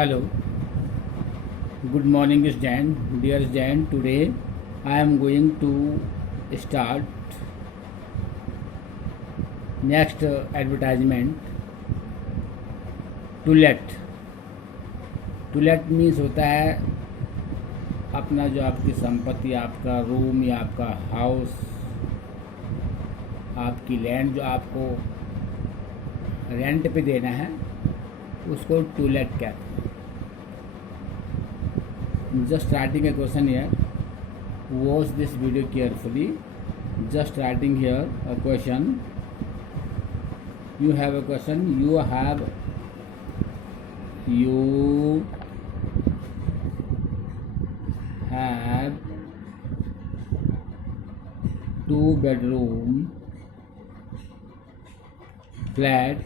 Hello, good morning, student. Dear student, today I am going to start next advertisement. To let. To let means होता है अपना जो आपकी संपत्ति, आपका रूम या आपका हाउस, आपकी लैंड जो आपको रेंट पे देना है उसको टू लेट कहते हैं. Just starting a question here. Watch this video carefully. Just starting here a question. You have a question. You have two-bedroom flat.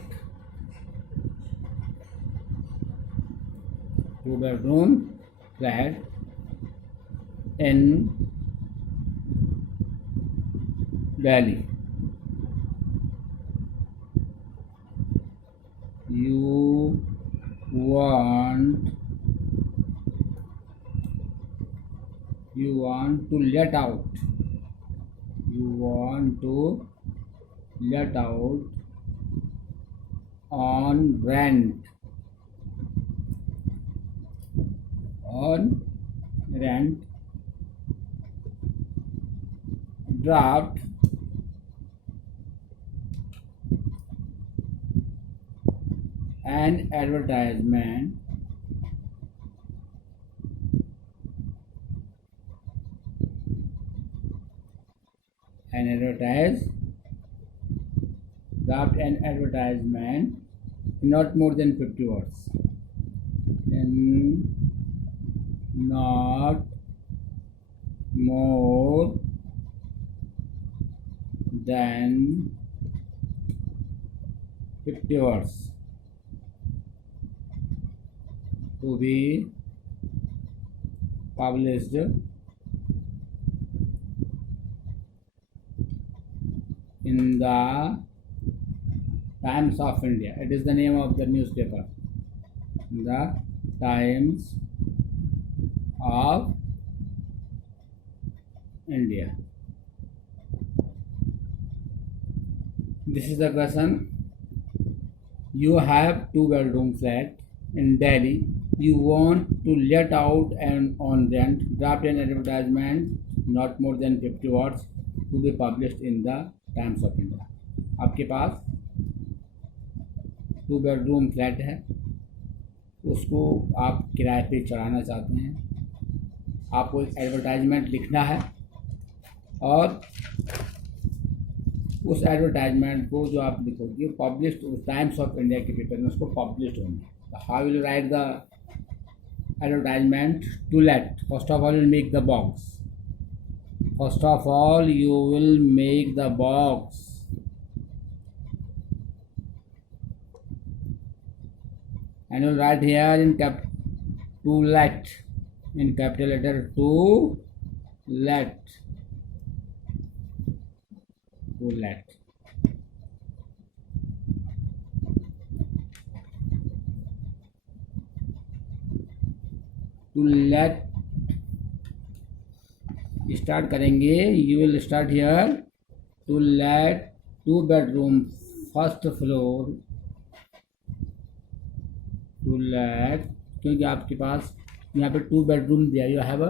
Two-bedroom flat in Delhi. You want to let out. You want to let out on rent. On rent, draft an advertisement draft an advertisement not more than 50 words. Not more than 50 words to be published in the Times of India. It is the name of the newspaper. The Times of India. This is the question. You have two-bedroom flat in Delhi. You want to let out and on rent. Draft an advertisement not more than 50 words to be published in the Times of India. आपके पास to-bedroom flat है, उसको आप किराए पे चढ़ाना चाहते हैं. आपको एक एडवर्टाइजमेंट लिखना है और उस एडवर्टाइजमेंट को जो आप लिखोगे पब्लिश टाइम्स ऑफ इंडिया के पेपर में उसको पब्लिश होंगे. How will write the advertisement? To let. First of all, make the box. First of all, you will make the box. And you'll write here in to let, in capital letter, to let. To let. To let start करेंगे. You will start here. To let two bedroom first floor. To let, क्योंकि आपके पास यहाँ पे two bedroom दिया. You have a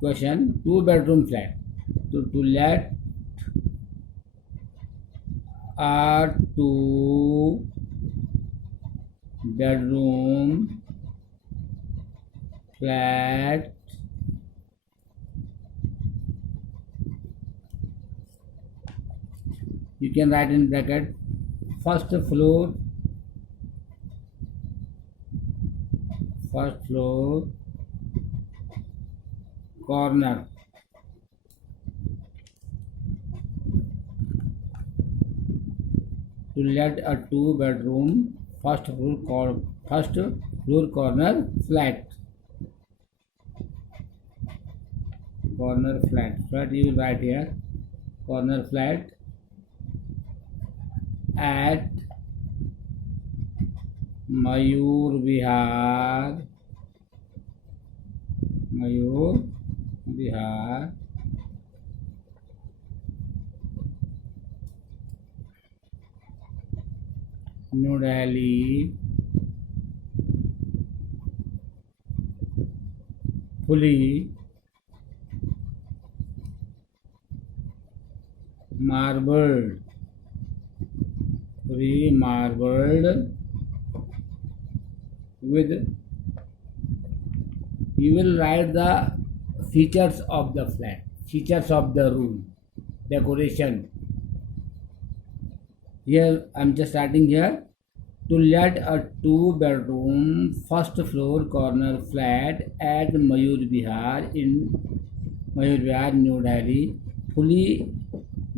question two bedroom flat. तो to let a two bedroom flat you can write in bracket first floor corner. To let a two-bedroom first floor corner flat. Flat you will write here corner flat at Mayur Vihar, Mayur Vihar, new Delhi, fully marbled, marbled with, you will write the features of the flat, features of the room, decoration. Here I'm just starting here. To let a 2-bedroom first floor corner flat at Mayur Vihar in Mayur Vihar, New Delhi, fully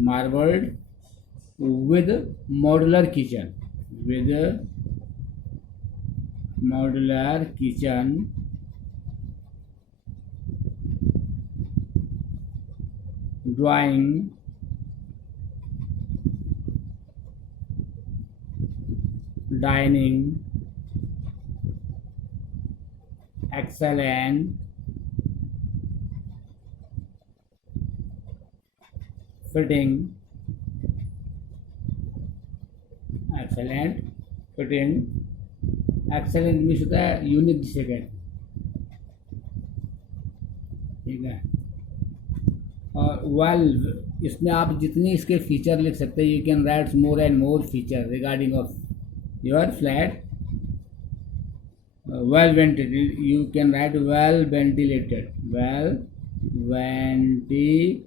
marbled with modular kitchen, with modular kitchen, drawing, dining, excellent fitting, excellent fitting, excellent means होता है unique जिसे कहते हैं, ठीक है। और well इसमें आप जितनी इसके फीचर लिख सकते हैं, you can write more and more feature regarding of your flat. well ventilated, you can write well ventilated, well ventilated.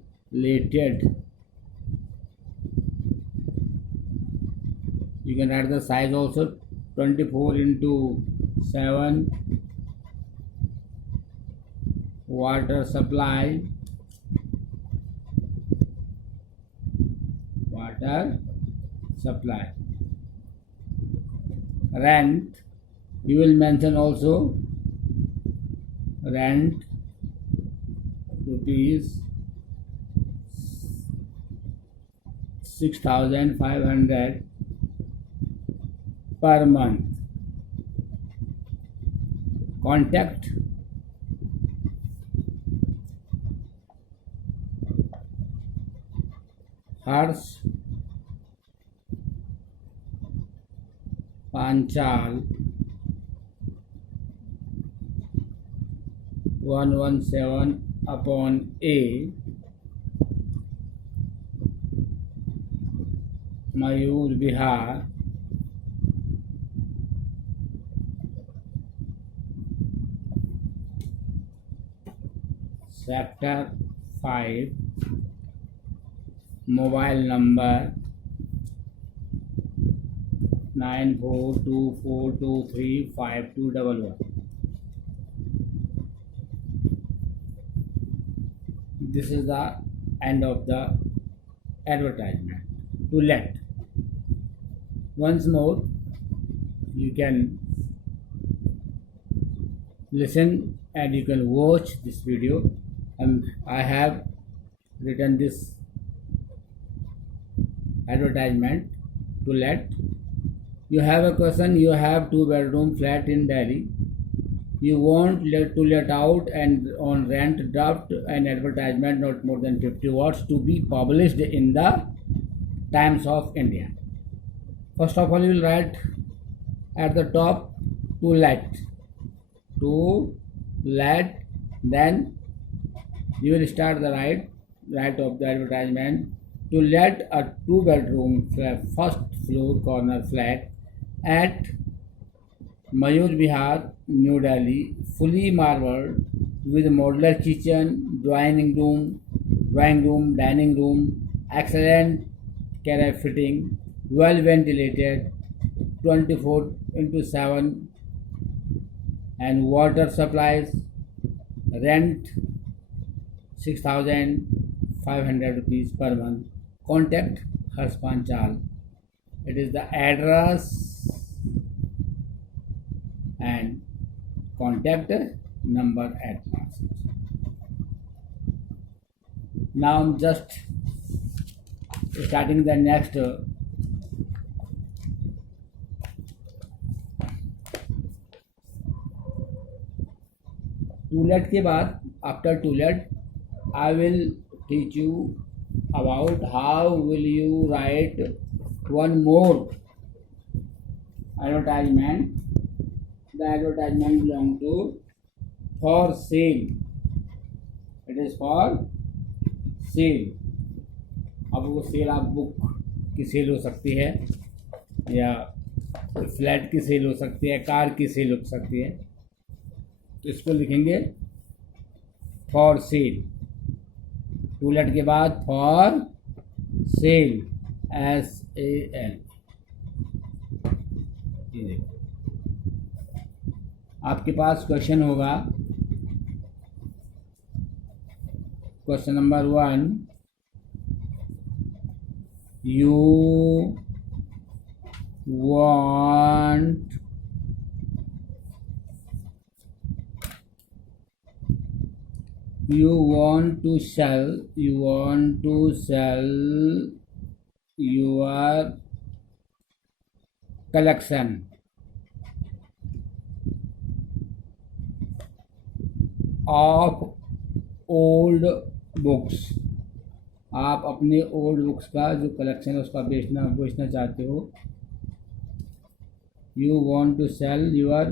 You can write the size also, 24x7, water supply, rent, you will mention also rent rupees 6,500 per month. Contact Harsh Panchal 117/A, Mayur Vihar, Sector 5, mobile number 9424235211. This is the end of the advertisement. To let, once more you can listen and you can watch this video, and I have written this advertisement to let. You have a question, you have 2-bedroom flat in Delhi, you want to let out and on rent, draft an advertisement not more than 50 words to be published in the Times of India. First of all, you will write at the top to let, then you will start the right of the advertisement. To let a 2-bedroom first floor corner flat at Mayur Vihar, New Delhi, fully marbled with modular kitchen, drawing room, dining room, excellent carrier fitting, well ventilated, 24x7, and water supplies, rent 6,500 rupees per month. Contact Harsh Panchal. It is the address and contact number at last. Now I'm just starting the next to let के बाद after to let I will teach you about how will you right one more advertisement. The advertisement belong to for sale. It is for sale. अब वो cell आप book की cell हो सकती है या फ्लैट की सेल हो सकती है, कार की सेल हो सकती है, तो इसको लिखेंगे फॉर सेल। टूलेट के बाद फॉर सेल SAL। आपके पास क्वेश्चन होगा, question number 1, you want to sell your collection of old books। आप अपने ओल्ड बुक्स का जो कलेक्शन है उसका बेचना चाहते हो। You want to sell your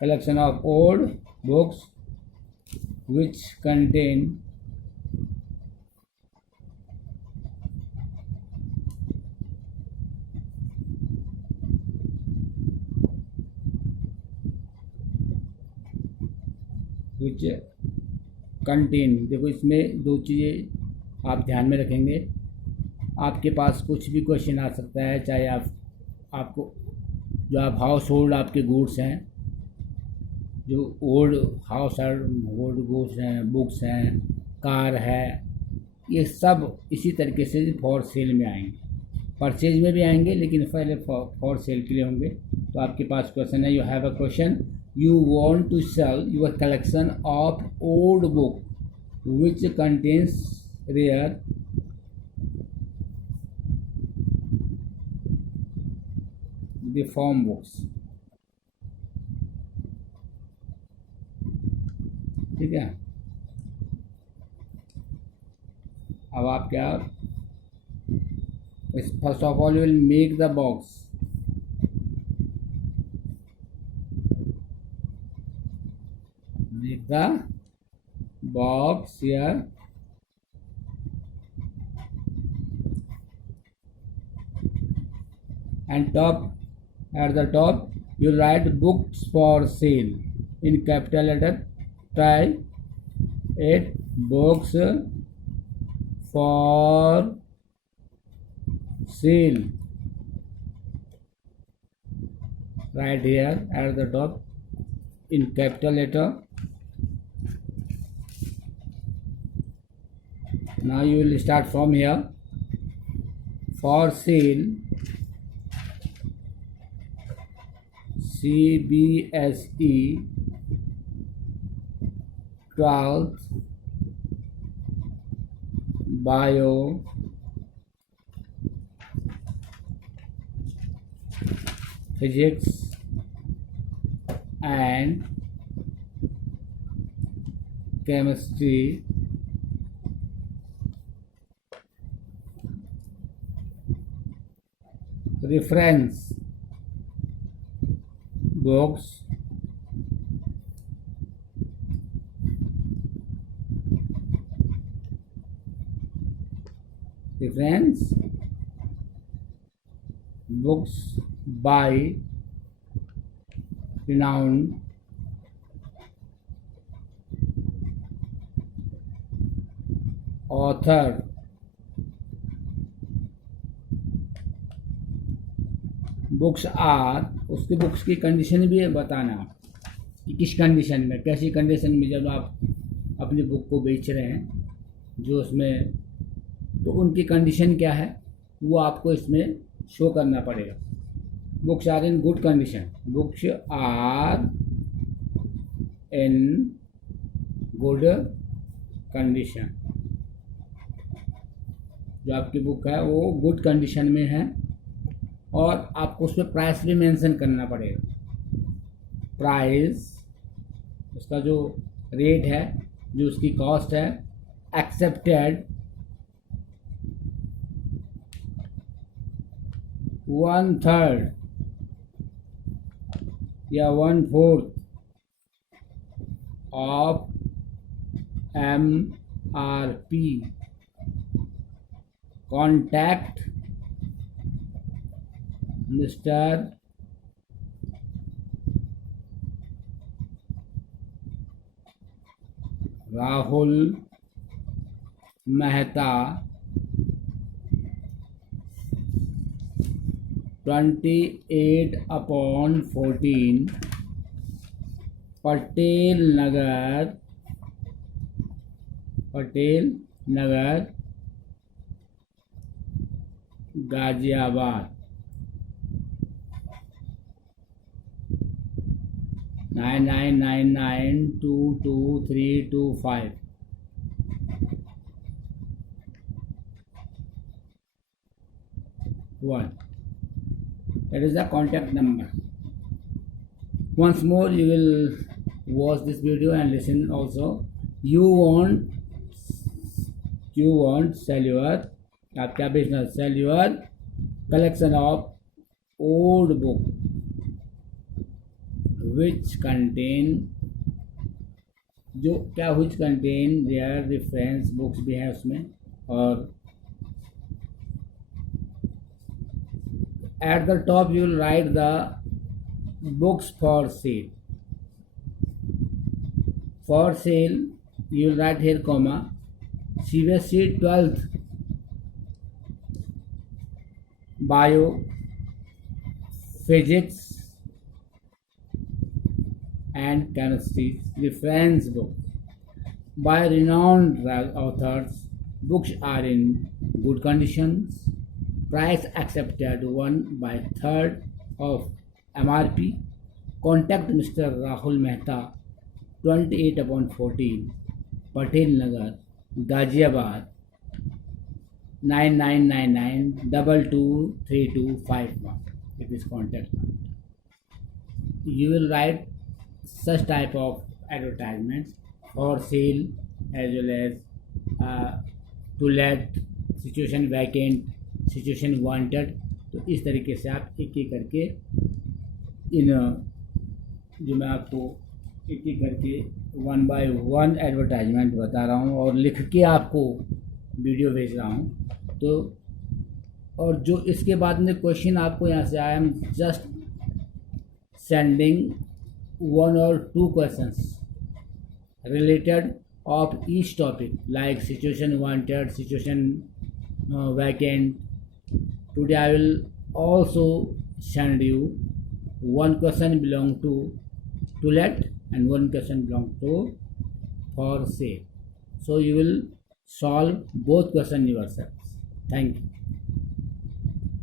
collection of old books which contain देखो इसमें दो चीज़ें आप ध्यान में रखेंगे। आपके पास कुछ भी क्वेश्चन आ सकता है, चाहे आपको जो आप हाउस होल्ड आपके गुड्स हैं, जो ओल्ड हाउस होल्ड गुड्स हैं, बुक्स हैं, कार है, ये सब इसी तरीके से फॉर सेल में आएंगे। परचेज में भी आएंगे लेकिन पहले फॉर सेल के लिए होंगे। तो आपके पास क्वेश्चन है, you have a question, you want to sell your collection of old book which contains rare deformed books। ठीक है। अब आप क्या, first of all you will make the box. Make the box here and at the top you write books for sale in capital letter, try it, books for sale, right here at the top in capital letter। Now you will start from here, for sale CBSE 12th bio physics and chemistry reference books by renowned author। Books are, उसकी books की condition भी बताना कि किस condition में, कैसी condition में जब आप अपनी बुक को बेच रहे हैं जो उसमें, तो उनकी कंडीशन क्या है वो आपको इसमें शो करना पड़ेगा। Books are in good condition, books are in good condition, जो आपकी बुक है वो गुड कंडीशन में है। और आपको उसमें प्राइस भी मेंशन करना पड़ेगा, प्राइस उसका जो रेट है, जो उसकी कॉस्ट है, एक्सेप्टेड 1/3 या 1/4 of MRP. Contact Mr. Rahul Mehta, 28/14, Patel Nagar, Ghaziabad, 9999222325. That is the contact number. Once more, you will watch this video and listen also. You want sell your, आप क्या बेचना, sell your collection of old book which contain their reference books भी है उसमें, और at the top you will write the books for sale. For sale you will write here comma, CBSE 12th bio, physics and chemistry reference book by renowned authors. Books are in good conditions. Price accepted 1/3 of MRP. Contact Mr. Rahul Mehta, 28/14, Patel Nagar, Ghaziabad, 9999223251. It is contact. You will write such type of advertisements for sale as well as to let, situation vacant, situation wanted. तो इस तरीके से आप एक एक करके इन जो मैं आपको एक एक करके 1 by 1 एडवर्टाइजमेंट बता रहा हूँ और लिख के आपको वीडियो भेज रहा हूँ. तो और जो इसके बाद में क्वेश्चन आपको यहाँ से, I am just sending 1 or 2 questions related of each topic like situation wanted, situation vacant. Today I will also send you 1 question belong to let and 1 question belong to for sale. So you will solve both questions yourselves. Thank you.